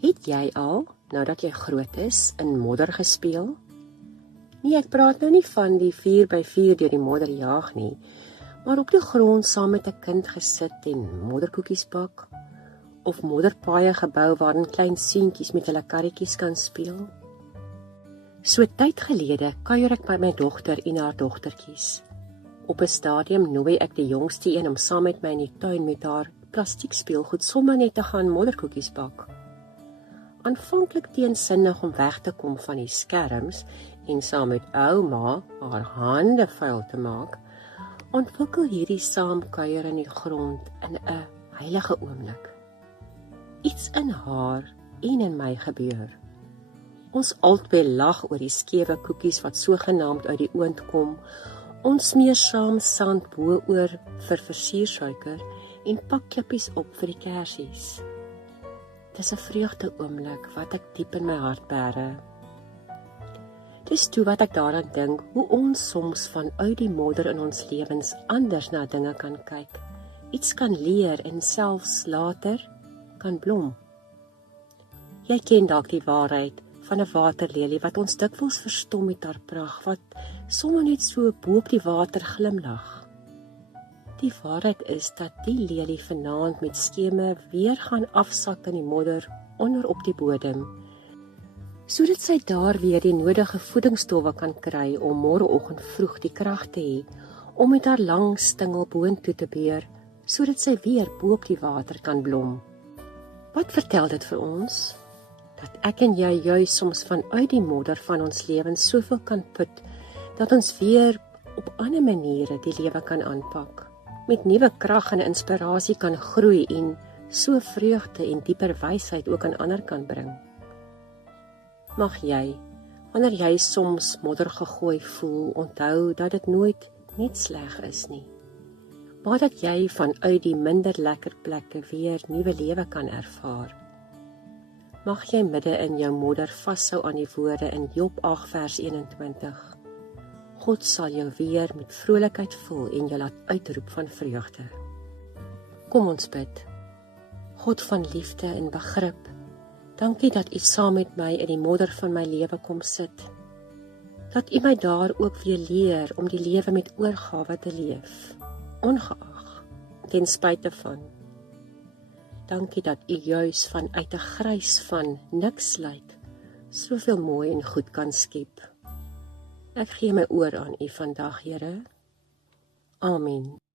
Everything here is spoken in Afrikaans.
Het jy al, nadat jy groot is, in modder gespeel? Nee, ek praat nou nie van die 4x4 deur die modder jaag nie, maar op die grond saam met 'n kind gesit en modderkoekies bak, of modderpaaie gebou waarin klein seentjies met hulle karretjies kan speel. So tyd gelede kuier ek by my dogter en haar dogtertjies. Op 'n stadium nooi ek die jongste een om saam met my in die tuin met haar plastiek speelgoed sommer net te gaan modderkoekies bak. Aanvanklik teensinnig om weg te kom van die skerms en saam met ouma haar hande vuil te maak, ontwikkel hierdie saamkuier in die grond in 'n heilige oomblik. Iets in haar en in my gebeur. Ons albei lag oor die skewe koekies wat sogenaamd uit die oond kom. Ons smeer saam sand bo-oor vir versiersuiker en pak klippies op vir die kersies. Dis 'n vreugde oomblik wat ek diep in my hart bære. Dis toe wat ek daaraan dink hoe ons soms vanuit die modder in ons lewens anders na dinge kan kyk, iets kan leer en selfs later kan blom. Jy ken dalk die waarheid van 'n waterlelie wat ons dikwels verstom met haar pragt, wat sommer net so bo op die water glimlag. Die waarheid is dat die lelie vanaand met skeme weer gaan afsak in die modder onder op die bodem, sodat sy daar weer die nodige voedingsstowwe kan kry om môreoggend vroeg die krag te hê om met haar lang stingel boontoe te beur, sodat sy weer bo op die water kan blom. Wat vertel dit vir ons? Dat ek en jy juis soms vanuit die modder van ons lewens soveel kan put, dat ons weer op ander maniere die lewe kan aanpak, met nuwe krag en inspirasie kan groei en so vreugde en dieper wysheid ook aan ander kan bring. Mag jy, wanneer jy soms modder gegooi voel, onthou dat dit nooit net sleg is nie, maar dat jy vanuit die minder lekker plekke weer nuwe lewe kan ervaar. Mag jy midde in jou modder vashou aan die woorde in Job 8 vers 21. God sal jou weer met vrolikheid vul en jou laat uitroep van vreugde. Kom ons bid. God van liefde en begrip, dankie dat U saam met my in die modder van my lewe kom sit. Dat U my daar ook weer leer om die lewe met oorgawe te leef, ongeag, ten spyte van. Dankie dat U juis vanuit 'n grys van niks lyk, soveel mooi en goed kan skep. Ek gee my oor aan U vandag, Here. Amen.